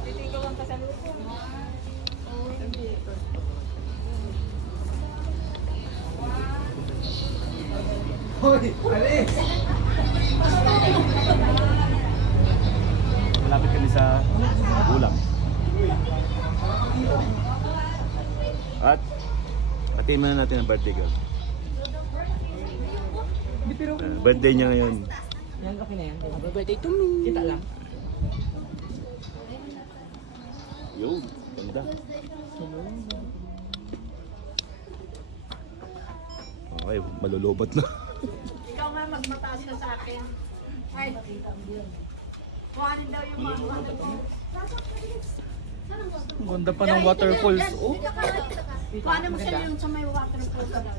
Natitigaw ang kasalubong. Hoy, alis! Malapit kami sa ulam. At hatiin muna natin ang birthday girl. Birthday niya ngayon. Yan, okay na yan. Happy birthday to me. Kita lang. Yun, ganda. Okay, malulobot na. Ikaw nga magmataas ka sa akin. Ay, kuhanin daw yung mama. Ganda pa ng waterfalls. Oh. Paano mo sila yung sa may waterfall ka daw?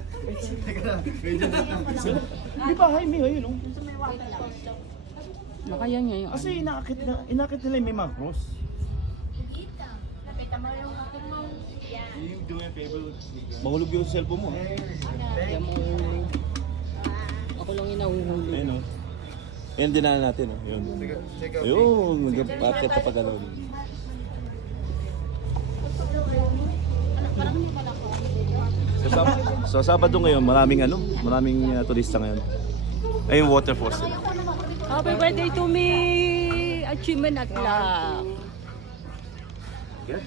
Di ba, Jaime, ayun oh. Yung sa may waterfall. Baka yan nga yung Kasi inakit nila yung may macros. Nakita mo yung waterfall. Mahulog yung cellphone mo. Yan mo. Ako lang yung nahuhuli. Ayun o. Yan dinaan natin o. Yun. Ayun, nagpapakit ka pa gano'n. So Sabado ngayon, maraming turista ngayon. Ay, yung waterfalls. Happy birthday to me! Achievement at luck. Okay.